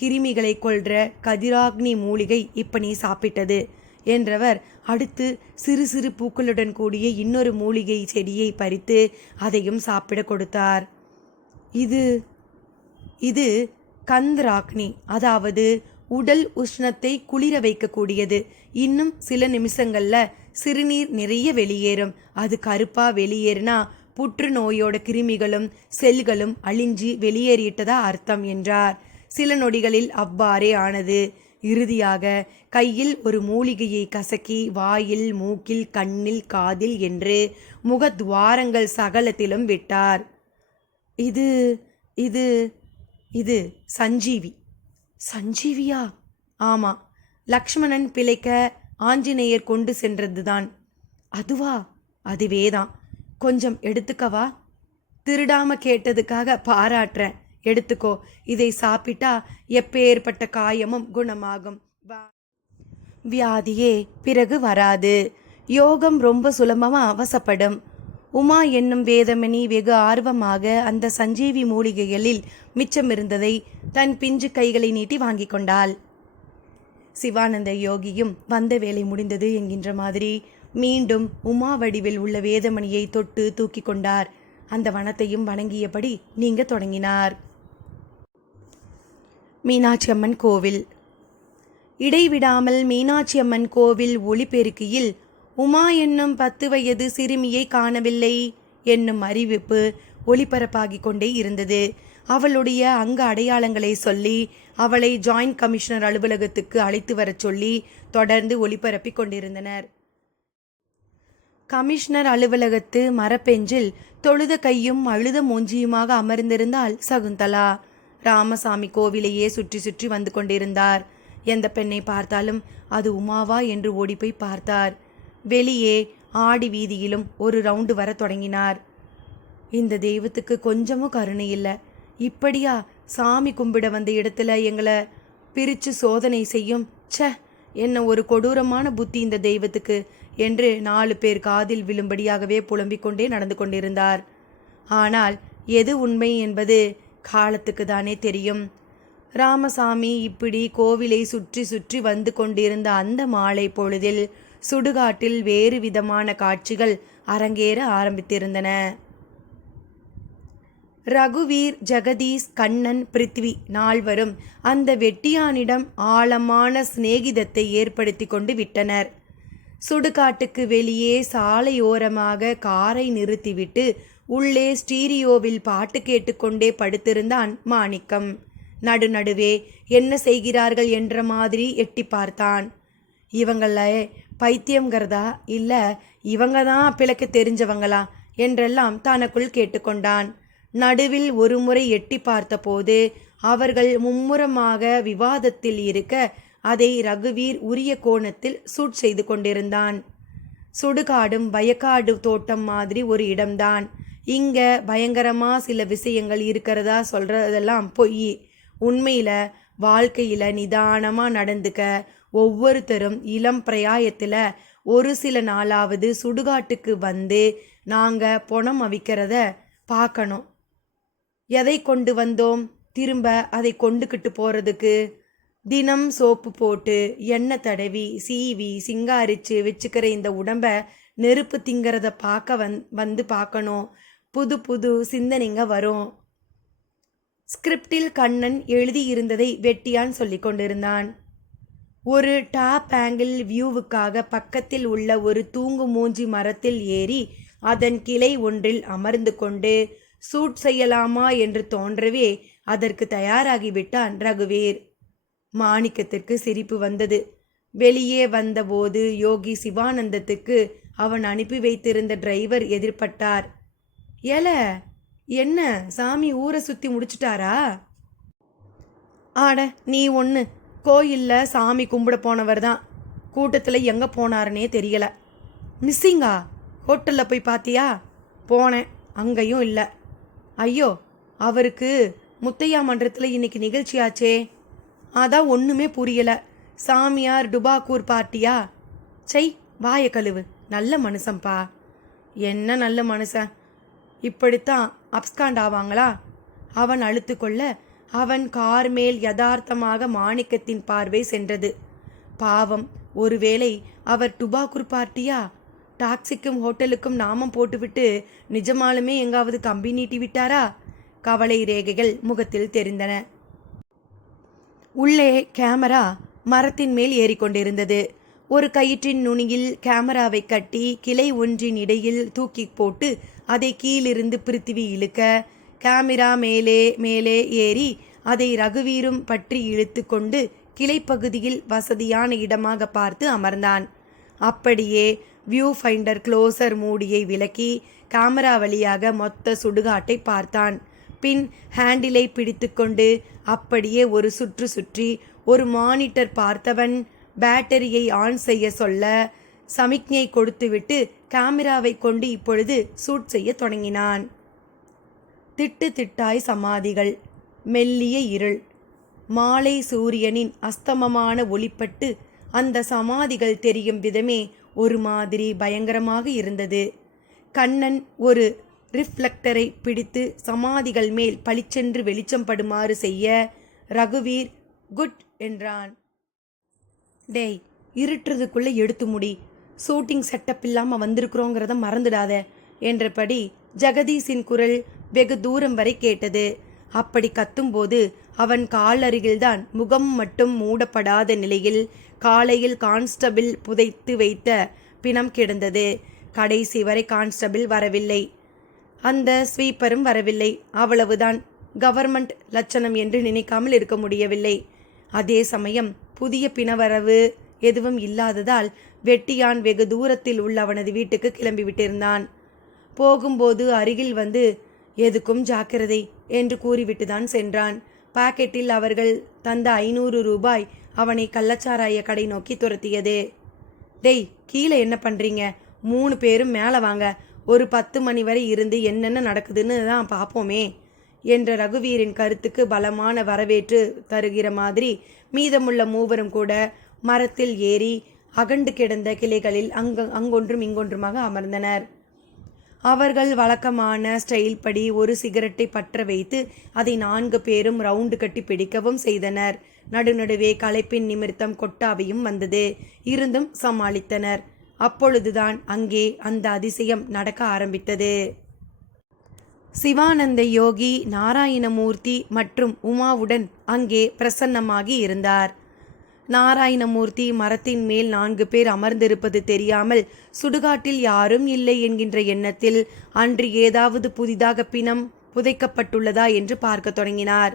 கிருமிகளை கொல்ற கதிராக்னி மூலிகை இப்ப நீ சாப்பிட்டது என்றவர் அடுத்து சிறு சிறு பூக்களுடன் கூடிய இன்னொரு மூலிகை செடியை பறித்து அதையும் சாப்பிட கொடுத்தார். இது கந்திராக்னி, அதாவது உடல் உஷ்ணத்தை குளிர வைக்கக்கூடியது. இன்னும் சில நிமிஷங்கள்ல சிறுநீர் நிறைய வெளியேறும். அது கருப்பா வெளியேறினா புற்றுநோயோட கிருமிகளும் செல்களும் அழிஞ்சி வெளியேறிட்டதா அர்த்தம் என்றார். சில நொடிகளில் அவ்வாறே ஆனது. இறுதியாக கையில் ஒரு மூலிகையை கசக்கி வாயில், மூக்கில், கண்ணில், காதில் என்று முகத்வாரங்கள் சகலத்திலும் விட்டார். இது இது இது சஞ்சீவி. சஞ்சீவியா? ஆமா, லக்ஷ்மணன் பிழைக்க ஆஞ்சநேயர் கொண்டு சென்றதுதான். அதுவா? அதுவேதான். கொஞ்சம் எடுத்துக்கவா? திருடாம கேட்டதுக்காக பாராட்டுறேன். எடுத்துக்கோ. இதை சாப்பிட்டா எப்பேற்பட்ட காயமும் குணமாகும். வியாதியே பிறகு வராது. யோகம் ரொம்ப சுலபமா அவசப்படும். உமா என்னும் வேதமணி வெகு ஆர்வமாக அந்த சஞ்சீவி மூலிகைகளில் மிச்சமிருந்ததை தன் பிஞ்சு கைகளை நீட்டி வாங்கி கொண்டாள். சிவானந்த யோகியும் வந்த வேலை முடிந்தது என்கின்ற மாதிரி மீண்டும் உமா வடிவில் உள்ள வேதமணியை தொட்டு தூக்கி கொண்டார். அந்த வனத்தையும் வணங்கியபடி நீங்க தொடங்கினார். மீனாட்சி அம்மன் கோவில். இடைவிடாமல் மீனாட்சி அம்மன் கோவில் ஒளிபெருக்கியில் உமா என்னும் 10 வயது சிறுமியை காணவில்லை என்னும் அறிவிப்பு ஒளிபரப்பாகிக் கொண்டே இருந்தது. அவளுடைய அங்க அடையாளங்களை சொல்லி அவளை ஜாயிண்ட் கமிஷனர் அலுவலகத்துக்கு அழைத்து வரச் சொல்லி தொடர்ந்து ஒளிபரப்பிக் கொண்டிருந்தனர். கமிஷனர் அலுவலகத்து மரப்பெஞ்சில் தொழுத கையும் அழுத மூஞ்சியுமாக அமர்ந்திருந்தாள் சகுந்தலா. ராமசாமி கோவிலையே சுற்றி சுற்றி வந்து கொண்டிருந்தார். எந்த பெண்ணை பார்த்தாலும் அது உமாவா என்று ஓடிப்போய் பார்த்தார். வெளியே ஆடி வீதியிலும் ஒரு ரவுண்டு வர தொடங்கினார். இந்த தெய்வத்துக்கு கொஞ்சமும் கருணை இல்லை. இப்படியா சாமி கும்பிட வந்த இடத்துல எங்களை பிரித்து சோதனை செய்யும்? ச்ச, என்ன ஒரு கொடூரமான புத்தி இந்த தெய்வத்துக்கு என்று 4 பேர் காதில் விழும்படியாகவே புலம்பிக் கொண்டே நடந்து கொண்டிருந்தார். ஆனால் எது உண்மை என்பது காலத்துக்கு தானே தெரியும். ராமசாமி இப்படி கோவிலை சுற்றி சுற்றி வந்து கொண்டிருந்த அந்த மாலை பொழுதில் சுடுகாட்டில் வேறு விதமான காட்சிகள் அரங்கேற ஆரம்பித்திருந்தன. ரகுவீர், ஜெகதீஷ், கண்ணன், பிருத்வி 4வரும் அந்த வெட்டியானிடம் ஆழமான சிநேகிதத்தை ஏற்படுத்தி கொண்டு விட்டனர். சுடுகாட்டுக்கு வெளியே சாலையோரமாக காரை நிறுத்திவிட்டு உள்ளே ஸ்டீரியோவில் பாட்டு கேட்டுக்கொண்டே படுத்திருந்தான் மாணிக்கம். நடுநடுவே என்ன செய்கிறார்கள் என்ற மாதிரி எட்டி பார்த்தான். இவங்கள பைத்தியங்கிறதா இல்லை இவங்க தான் பிழைக்க தெரிஞ்சவங்களா என்றெல்லாம் தனக்குள் கேட்டுக்கொண்டான். நடுவில் ஒரு முறை எட்டி பார்த்தபோது அவர்கள் மும்முரமாக விவாதத்தில் இருக்க அதை ரகுவீர் உரிய கோணத்தில் சூட் செய்து கொண்டிருந்தான். சுடுகாடும் வயக்காடு தோட்டம் மாதிரி ஒரு இடம்தான். இங்க பயங்கரமா சில விஷயங்கள் இருக்கிறதா சொல்றதெல்லாம் பொய். உண்மையில வாழ்க்கையில நிதானமா நடந்துக்க ஒவ்வொருத்தரும் இளம் பிரயாயத்துல ஒரு சில நாளாவது சுடுகாட்டுக்கு வந்து நாங்க பொணம் அவிக்கிறத பார்க்கணும். எதை கொண்டு வந்தோம், திரும்ப அதை கொண்டுக்கிட்டு போறதுக்கு தினம் சோப்பு போட்டு எண்ணெய் தடவி சீவி சிங்காரிச்சு வச்சுக்கிற இந்த உடம்ப நெருப்பு திங்கிறத பார்க்க வந்து பார்க்கணும். புது புது சிந்தனைங்க வரும். ஸ்கிரிப்டில் கண்ணன் எழுதியிருந்ததை வெட்டியான் சொல்லி கொண்டிருந்தான். ஒரு டாப் ஆங்கிள் வியூவுக்காக பக்கத்தில் உள்ள ஒரு தூங்கு மூஞ்சி மரத்தில் ஏறி அதன் கிளை ஒன்றில் அமர்ந்து கொண்டு சூட் செய்யலாமா என்று தோன்றவே அதற்கு தயாராகிவிட்டான் ரகுவீர். மாணிக்கத்திற்கு சிரிப்பு வந்தது. வெளியே வந்தபோது யோகி சிவானந்தத்துக்கு அவன் அனுப்பி வைத்திருந்த டிரைவர் எதிர்பட்டார். ஏல, என்ன சாமி ஊரை சுற்றி முடிச்சிட்டாரா? ஆட நீ ஒன்று, கோயிலில் சாமி கும்பிட போனவர் தான். கூட்டத்தில் எங்கே போனாருன்னே தெரியல. மிஸ்ஸிங்கா? ஹோட்டலில் போய் பார்த்தியா? போனேன், அங்கேயும் இல்லை. ஐயோ, அவருக்கு முத்தையா மன்றத்தில் இன்னைக்கு நிகழ்ச்சியாச்சே, அதான் ஒன்றுமே புரியலை. சாமியார் டுபாக்கூர் பார்ட்டியா? சை, வாய கழுவு. நல்ல மனுஷன்பா. என்ன நல்ல மனுஷன், இப்படித்தான் அப்ஸ்காண்ட் ஆவாங்களா? அவன் அழுத்து கொள்ள அவன் கார் மேல் யதார்த்தமாக மாணிக்கத்தின் பார்வை சென்றது. பாவம், ஒருவேளை அவர் டுபாக்கூர் பார்ட்டியா? டாக்ஸிக்கும் ஹோட்டலுக்கும் நாமம் போட்டுவிட்டு நிஜமாலுமே எங்காவது கம்பி நீட்டி விட்டாரா? கவலை ரேகைகள் முகத்தில் தெரிந்தன. உள்ளே கேமரா மரத்தின் மேல் ஏறிக்கொண்டிருந்தது. ஒரு கயிற்றின் நுனியில் கேமராவை கட்டி கிளை ஒன்றின் இடையில் தூக்கி போட்டு அதை கீழிருந்து பிருத்திவி இழுக்க கேமரா மேலே மேலே ஏறி அதை ரகுவீரும் பற்றி இழுத்து கொண்டு கிளைப்பகுதியில் வசதியான இடமாக பார்த்து அமர்ந்தான். அப்படியே வியூ ஃபைண்டர் க்ளோசர் மூடியை விலக்கி கேமரா வழியாக மொத்த சுடுகாட்டை பார்த்தான். பின் ஹேண்டிலை பிடித்து கொண்டு அப்படியே ஒரு சுற்று சுற்றி ஒரு மானிட்டர் பார்த்தவன் பேட்டரியை ஆன் செய்ய சொல்ல சமிக்ஞை கொடுத்துவிட்டு கேமராவை கொண்டு இப்பொழுது சூட் செய்ய தொடங்கினான். திட்டு திட்டாய் சமாதிகள், மெல்லிய இருள், மாலை சூரியனின் அஸ்தமமான ஒளிப்பட்டு அந்த சமாதிகள் தெரியும் விதமே ஒரு மாதிரி பயங்கரமாக இருந்தது. கண்ணன் ஒரு ரிஃப்ளெக்டரை பிடித்து சமாதிகள் மேல் பளிச்சென்று வெளிச்சம் படுமாறு செய்ய ரகுவீர் குட் என்றான். டேய், இருட்டுறதுக்குள்ளே எடுத்து முடி, ஷூட்டிங் செட்டப் இல்லாமல் வந்திருக்கிறோங்கிறத மறந்துடாத என்றபடி ஜெகதீஷின் குரல் வெகு தூரம் வரை கேட்டது. அப்படி கத்தும்போது அவன் கால் அருகில்தான் முகம் மட்டும் மூடப்படாத நிலையில் காலையில் கான்ஸ்டபிள் புதைத்து வைத்த பிணம் கிடந்தது. கடைசி வரை கான்ஸ்டபிள் வரவில்லை, அந்த ஸ்வீப்பரும் வரவில்லை. அவ்வளவுதான். கவர்மெண்ட் லட்சணம் என்று நினைக்காமல் இருக்க முடியவில்லை. அதே சமயம் புதிய பிணவரவு எதுவும் இல்லாததால் வெட்டியான் வெகு தூரத்தில் உள்ள அவனது வீட்டுக்கு கிளம்பிவிட்டிருந்தான். போகும்போது அருகில் வந்து எதுக்கும் ஜாக்கிரதை என்று கூறிவிட்டுதான் சென்றான். பாக்கெட்டில் அவர்கள் தந்த 500 ரூபாய் அவனை கள்ளச்சாராய கடை நோக்கி துரத்தியது. டேய், கீழே என்ன பண்றீங்க? 3 பேரும் மேலே வாங்க, ஒரு 10 மணி வரை இருந்து என்னென்ன நடக்குதுன்னு தான் பார்ப்போமே என்ற ரகுவீரின் கருத்துக்கு பலமான வரவேற்று தருகிற மாதிரி மீதமுள்ள மூவரும் கூட மரத்தில் ஏறி அகண்டு கிடந்த கிளைகளில் அங்கொன்றும் இங்கொன்றுமாக அமர்ந்தனர். அவர்கள் வழக்கமான ஸ்டைல் படி ஒரு சிகரெட்டை பற்ற வைத்து அதை 4 பேரும் ரவுண்டு கட்டி பிடிக்கவும் செய்தனர். நடுநடுவே களைப்பின் நிமித்தம் கொட்டாவையும் வந்தது. இருந்தும் சமாளித்தனர். அப்பொழுதுதான் அங்கே அந்த அதிசயம் நடக்க ஆரம்பித்தது. சிவானந்த யோகி நாராயணமூர்த்தி மற்றும் உமாவுடன் அங்கே பிரசன்னமாகி இருந்தார். நாராயணமூர்த்தி மரத்தின் மேல் 4 பேர் அமர்ந்திருப்பது தெரியாமல் சுடுகாட்டில் யாரும் இல்லை என்கின்ற எண்ணத்தில் அன்று ஏதாவது புதிதாக பிணம் புதைக்கப்பட்டுள்ளதா என்று பார்க்க தொடங்கினார்.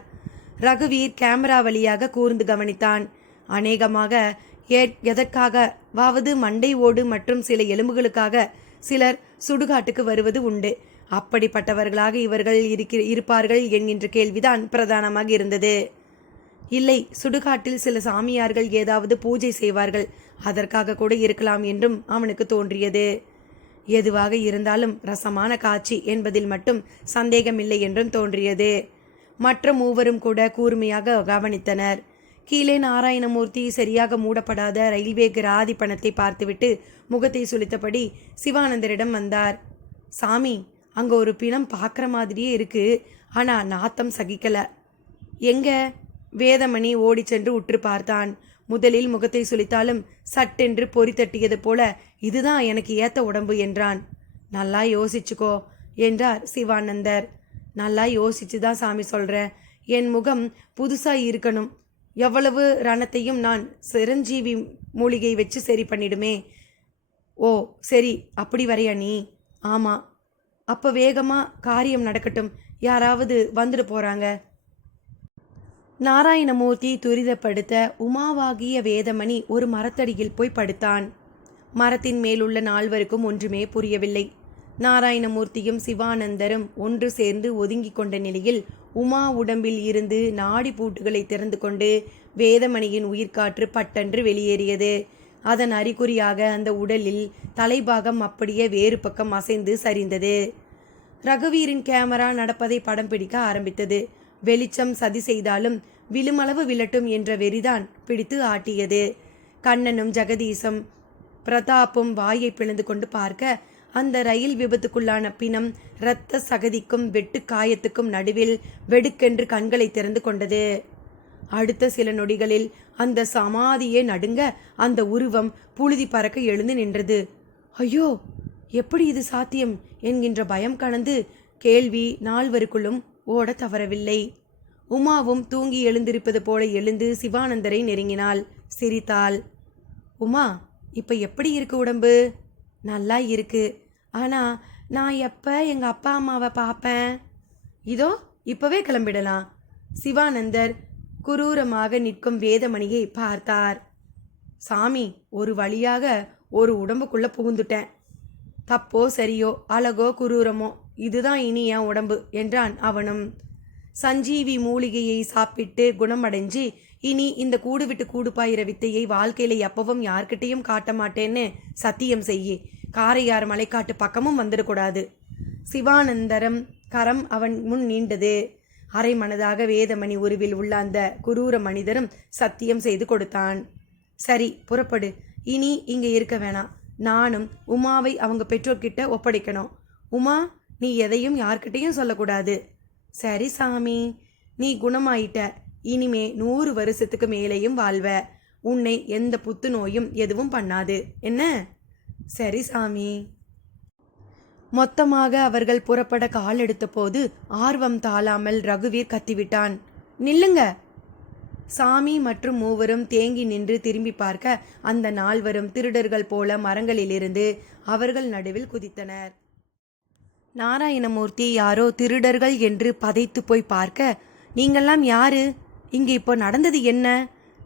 ரகுவீர் கேமரா வழியாக கூர்ந்து கவனித்தான். அநேகமாக எதற்காகவாவது மண்டை ஓடு மற்றும் சில எலும்புகளுக்காக சிலர் சுடுகாட்டுக்கு வருவது உண்டு. அப்படிப்பட்டவர்களாக இவர்கள் இருப்பார்கள் என்கின்ற கேள்விதான் பிரதானமாக இருந்தது. இல்லை, சுடுகாட்டில் சில சாமியார்கள் ஏதாவது பூஜை செய்வார்கள், அதற்காக கூட இருக்கலாம் என்றும் அவனுக்கு தோன்றியது. எதுவாக இருந்தாலும் ரசமான காட்சி என்பதில் மட்டும் சந்தேகமில்லை என்றும் தோன்றியது. மற்ற மூவரும் கூட கூர்மையாக கவனித்தனர். கீழே நாராயணமூர்த்தி சரியாக மூடப்படாத ரயில்வே கிராதி பணத்தை பார்த்துவிட்டு முகத்தை சுளித்தபடி சிவானந்தரிடம் வந்தார். சாமி, அங்கே ஒரு பிணம் பார்க்குற மாதிரியே இருக்கு, ஆனால் நாத்தம் சகிக்கல. எங்க? வேதமணி ஓடி சென்று உற்று பார்த்தான். முதலில் முகத்தை சுளித்தாலும் சட்டென்று பொறி தட்டியது போல இதுதான் எனக்கு ஏத்த உடம்பு என்றான். நல்லா யோசிச்சுக்கோ என்றார் சிவானந்தர். நல்லா யோசிச்சு தான் சாமி சொல்கிறேன். என் முகம் புதுசாக இருக்கணும். எவ்வளவு ரணத்தையும் நான் சிரஞ்சீவி மூலிகை வச்சு சரி பண்ணிடுமே. ஓ சரி, அப்படி வரையா நீ? ஆமாம். அப்போ வேகமாக காரியம் நடக்கட்டும், யாராவது வந்துட்டு போகிறாங்க. நாராயணமூர்த்தி துரிதப்படுத்த உமாவாகிய வேதமணி ஒரு மரத்தடியில் போய் படுத்தான். மரத்தின் மேலுள்ள 4 ஒன்றுமே புரியவில்லை. நாராயணமூர்த்தியும் சிவானந்தரும் ஒன்று சேர்ந்து ஒதுங்கி கொண்ட நிலையில் உமா உடம்பில் இருந்து நாடி பூட்டுகளை திறந்து கொண்டு வேதமணியின் உயிர்காற்று பட்டென்று வெளியேறியது. அதன் அறிகுறியாக அந்த உடலில் தலைபாகம் அப்படியே வேறு பக்கம் அசைந்து சரிந்தது. ரகுவீரின் கேமரா நடப்பதை படம் பிடிக்க ஆரம்பித்தது. வெளிச்சம் சதி செய்தாலும் விழுமளவு விழட்டும் என்ற வெறிதான் பிடித்து ஆட்டியது. கண்ணனும் ஜெகதீசும் பிரதாப்பும் வாயை பிளந்து கொண்டு பார்க்க அந்த ரயில் விபத்துக்குள்ளான பிணம் இரத்த சகதிக்கும் வெட்டு காயத்துக்கும் நடுவில் வெடுக்கென்று கண்களை திறந்து கொண்டது. அடுத்த சில நொடிகளில் அந்த சமாதியே நடுங்க அந்த உருவம் புழுதி பறக்க எழுந்து நின்றது. ஐயோ, எப்படி இது சாத்தியம் என்கின்ற பயம் கலந்து கேள்வி 4 ஓட தவறவில்லை. உமாவும் தூங்கி எழுந்திருப்பது போல எழுந்து சிவானந்தரை நெருங்கினாள். சிரித்தாள். உமா, இப்போ எப்படி இருக்கு உடம்பு? நல்லா இருக்கு. ஆனால் நான் எப்போ எங்கள் அப்பா அம்மாவை பார்ப்பேன்? இதோ இப்போவே கிளம்பிடலாம். சிவானந்தர் குரூரமாக நிற்கும் வேதமணியை பார்த்தார். சாமி, ஒரு வழியாக ஒரு உடம்புக்குள்ளே புகுந்துட்டேன். தப்போ சரியோ, அழகோ குரூரமோ, இதுதான் இனி என் உடம்பு என்றான் அவனும். சஞ்சீவி மூலிகையை சாப்பிட்டு குணமடைஞ்சு இனி இந்த கூடு விட்டு கூடு பாயிற வித்தையை வாழ்க்கையில எப்பவும் யார்கிட்டையும் காட்ட மாட்டேன்னு சத்தியம் செய்யி. காரையார் மலைக்காட்டு பக்கமும் வந்துடக்கூடாது. சிவானந்தரம் கரம் அவன் முன் நீண்டது. அரை மனதாக வேதமணி உருவில் உள்ள அந்த குரூர மனிதரும் சத்தியம் செய்து கொடுத்தான். சரி, புறப்படு. இனி இங்கே இருக்க வேணாம். நானும் உமாவை அவங்க பெற்றோர்கிட்ட ஒப்படைக்கணும். உமா, நீ எதையும் யார்கிட்டையும் சொல்லக்கூடாது. சரி சாமி, நீ குணமாயிட்ட. இனிமே 100 வருஷத்துக்கு மேலேயும் வாழ்வ. உன்னை எந்த புத்து நோயும் எதுவும் பண்ணாது, என்ன? சரி சாமி. மொத்தமாக அவர்கள் புறப்பட கால் எடுத்த போது ஆர்வம் தாழாமல் ரகுவீர் கத்திவிட்டான். நில்லுங்க! சாமி மற்றும் மூவரும் தேங்கி நின்று திரும்பி பார்க்க அந்த 4 திருடர்கள் போல மரங்களிலிருந்து அவர்கள் நடுவில் குதித்தனர். நாராயணமூர்த்தி யாரோ திருடர்கள் என்று பதைத்து போய் பார்க்க, நீங்கள்லாம் யாரு? இங்கே இப்போ நடந்தது என்ன?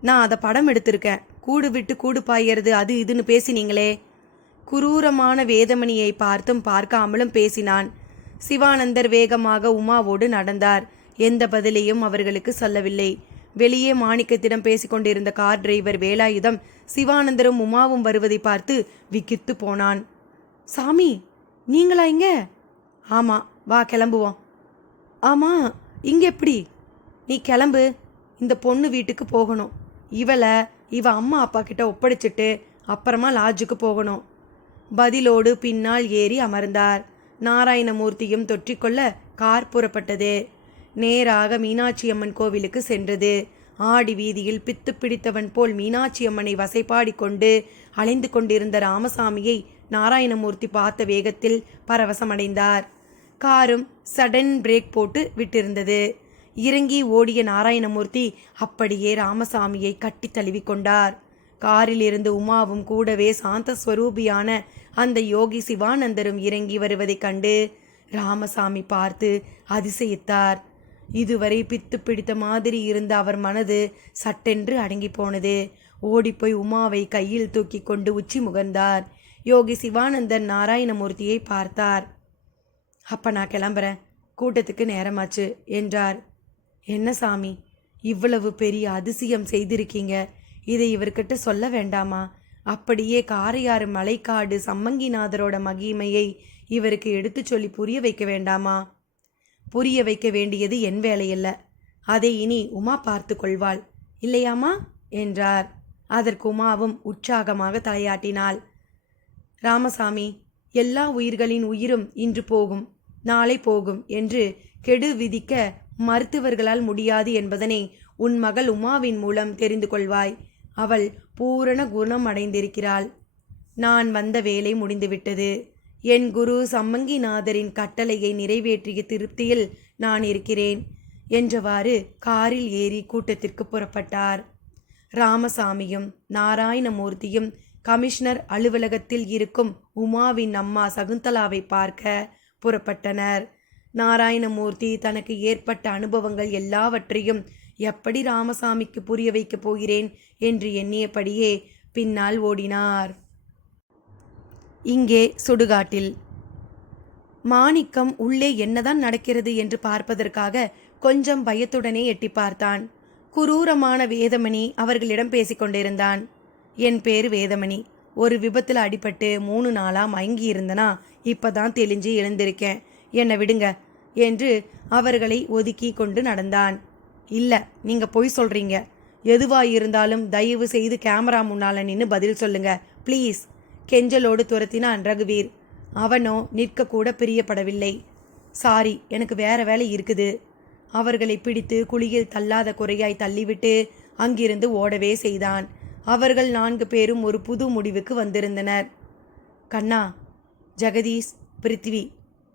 நான் அதை படம் எடுத்திருக்கேன். கூடு விட்டு கூடு பாயறது அது இதுன்னு பேசினீங்களே. குரூரமான வேதமணியை பார்த்தும் பார்க்காமலும் பேசினான். சிவானந்தர் வேகமாக உமாவோடு நடந்தார். எந்த பதிலையும் அவர்களுக்கு சொல்லவில்லை. வெளியே மாணிக்கத்திடம் பேசிக்கொண்டிருந்த கார் டிரைவர் வேலாயுதம் சிவானந்தரும் உமாவும் வருவதை பார்த்து விக்கித்து போனான். சாமி, நீங்களா இங்க? ஆமா, வா கிளம்புவோம். ஆமா, இங்க எப்படி? நீ கிளம்பு, இந்த பொண்ணு வீட்டுக்கு போகணும். இவ அம்மா அப்பா கிட்ட ஒப்படைச்சிட்டு அப்புறமா லாட்ஜுக்கு போகணும். பதிலோடு பின்னால் ஏறி அமர்ந்தார். நாராயணமூர்த்தியும் தொற்றிக்கொள்ள கார் புறப்பட்டது. நேராக மீனாட்சி அம்மன் கோவிலுக்கு சென்றது. ஆடி வீதியில் பித்து பிடித்தவன் போல் மீனாட்சி அம்மனை வசைப்பாடி கொண்டு அலைந்து கொண்டிருந்த ராமசாமியை நாராயணமூர்த்தி பார்த்த வேகத்தில் பரவசமடைந்தார். காரும் சடன் பிரேக் போட்டு விட்டிருந்தது. இறங்கி ஓடிய நாராயணமூர்த்தி அப்படியே ராமசாமியை கட்டி தழுவிக்கொண்டார். காரில் இருந்து உமாவும் கூடவே சாந்த ஸ்வரூபியான அந்த யோகி சிவானந்தரும் இறங்கி வருவதைக் கண்டு ராமசாமி பார்த்து அதிசயித்தார். இதுவரை பித்து பிடித்த மாதிரி இருந்த அவர் மனது சட்டென்று அடங்கி போனது. ஓடிப்போய் உமாவை கையில் தூக்கி கொண்டு உச்சி முகர்ந்தார். யோகி சிவானந்தன் நாராயணமூர்த்தியை பார்த்தார். அப்ப நான் கிளம்புறேன், கூட்டத்துக்கு நேரமாச்சு என்றார். என்ன சாமி, இவ்வளவு பெரிய அதிசயம் செய்திருக்கீங்க, இதை இவர்கிட்ட சொல்ல வேண்டாமா? அப்படியே காரையாறு மலைக்காடு சம்மங்கிநாதரோட மகிமையை இவருக்கு எடுத்து சொல்லி புரிய வைக்க வேண்டாமா? புரிய வைக்க வேண்டியது என் வேலையல்ல, அதை இனி உமா பார்த்து கொள்வாள், இல்லையாமா என்றார். அதற்கு உமாவும் உற்சாகமாக தலையாட்டினாள். ராமசாமி, எல்லா உயிர்களின் உயிரும் இன்று போகும், நாளை போகும் என்று கெடு விதிக்க மருத்துவர்களால் முடியாது என்பதனை உன் மகள் உமாவின் மூலம் தெரிந்து கொள்வாய். அவள் பூரண குணம் அடைந்திருக்கிறாள். நான் வந்த வேலை முடிந்துவிட்டது. என் குரு சம்மங்கிநாதரின் கட்டளையை நிறைவேற்றிய திருப்தியில் நான் இருக்கிறேன் என்றவாறு காரில் ஏறி கூட்டத்திற்கு புறப்பட்டார். ராமசாமியும் நாராயணமூர்த்தியும் கமிஷனர் அலுவலகத்தில் இருக்கும் உமாவின் அம்மா சகுந்தலாவை பார்க்க புறப்பட்டனர். நாராயணமூர்த்தி தனக்கு ஏற்பட்ட அனுபவங்கள் எல்லாவற்றையும் எப்படி ராமசாமிக்கு புரிய வைக்கப் போகிறேன் என்று எண்ணியபடியே பின்னால் ஓடினார். இங்கே சுடுகாட்டில் மாணிக்கம் உள்ளே என்னதான் நடக்கிறது என்று பார்ப்பதற்காக கொஞ்சம் பயத்துடனே எட்டி பார்த்தான். குரூரமான வேதமணி அவர்களிடம் பேசிக்கொண்டிருந்தான். என் பேரு வேதமணி. ஒரு விபத்தில் அடிபட்டு 3 நாளா மயங்கி இருந்தனா, இப்பதான் தெளிஞ்சு எழுந்திருக்கேன், என்னை விடுங்க என்று அவர்களை ஒதுக்கி கொண்டு நடந்தான். இல்லை, நீங்க பொய் சொல்றீங்க. எதுவாயிருந்தாலும் தயவு செய்து கேமரா முன்னால நின்று பதில் சொல்லுங்க ப்ளீஸ், கெஞ்சலோடு துரத்தினான் ரகுவீர். அவனோ நிற்கக்கூட பிரியப்படவில்லை. சாரி, எனக்கு வேற வேலை இருக்குது. அவர்களை பிடித்து குழியில் தள்ளாத குறையாய் தள்ளிவிட்டு அங்கிருந்து ஓடவே செய்தான். அவர்கள் 4 பேரும் ஒரு புது முடிவுக்கு வந்திருந்தனர். கண்ணா, ஜெகதீஷ், பிருத்வி,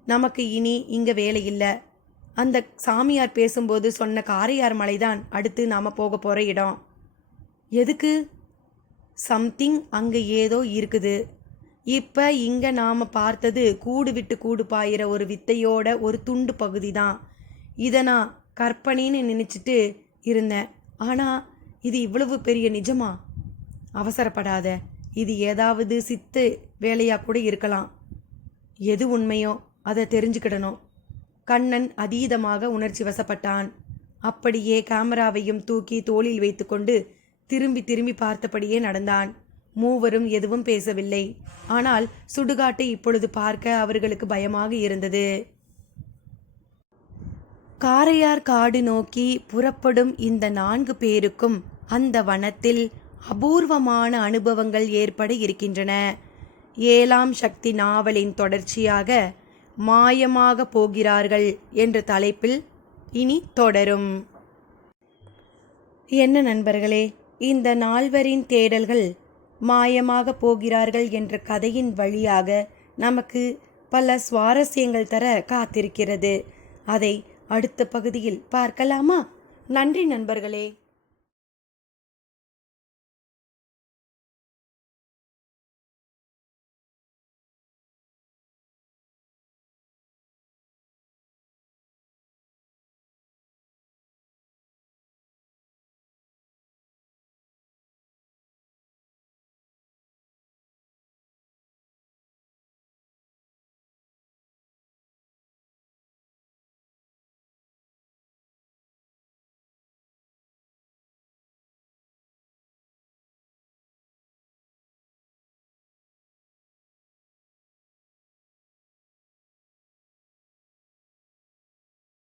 நமக்கு இனி இங்க வேலை இல்லை. அந்த சாமியார் பேசும்போது சொன்ன காரையார் மலைதான் அடுத்து நாம போக போற இடம். எதுக்கு? சம்திங் அங்கே ஏதோ இருக்குது. இப்போ இங்கே நாம் பார்த்தது கூடு விட்டு கூடு பாயிற ஒரு வித்தையோட ஒரு துண்டு பகுதி தான். இதை நான் கற்பனைன்னு நினச்சிட்டு இருந்தேன். ஆனால் இது இவ்வளவு பெரிய நிஜமா? அவசரப்படாத, இது ஏதாவது சித்து வேலையாக கூட இருக்கலாம். எது உண்மையோ அதை தெரிஞ்சுக்கிடணும். கண்ணன் அதீதமாக உணர்ச்சி வசப்பட்டான். அப்படியே கேமராவையும் தூக்கி தோளில் வைத்துக்கொண்டு திரும்பி திரும்பி பார்த்தபடியே நடந்தான். மூவரும் எதுவும் பேசவில்லை. ஆனால் சுடுகாட்டை இப்பொழுது பார்க்க அவர்களுக்கு பயமாக இருந்தது. காரையார் காடு நோக்கி புறப்படும் இந்த 4 பேருக்கும் அந்த வனத்தில் அபூர்வமான அனுபவங்கள் ஏற்பட இருக்கின்றன. 7ஆம் சக்தி நாவலின் தொடர்ச்சியாக மாயமாக போகிறார்கள் என்ற தலைப்பில் இனி தொடரும். என்ன நண்பர்களே, இந்த 4வரின் தேடல்கள் மாயமாக போகிறார்கள் என்ற கதையின் வழியாக நமக்கு பல சுவாரஸ்யங்கள் தர காத்திருக்கிறது. அதை அடுத்த பகுதியில் பார்க்கலாமா? நன்றி நண்பர்களே.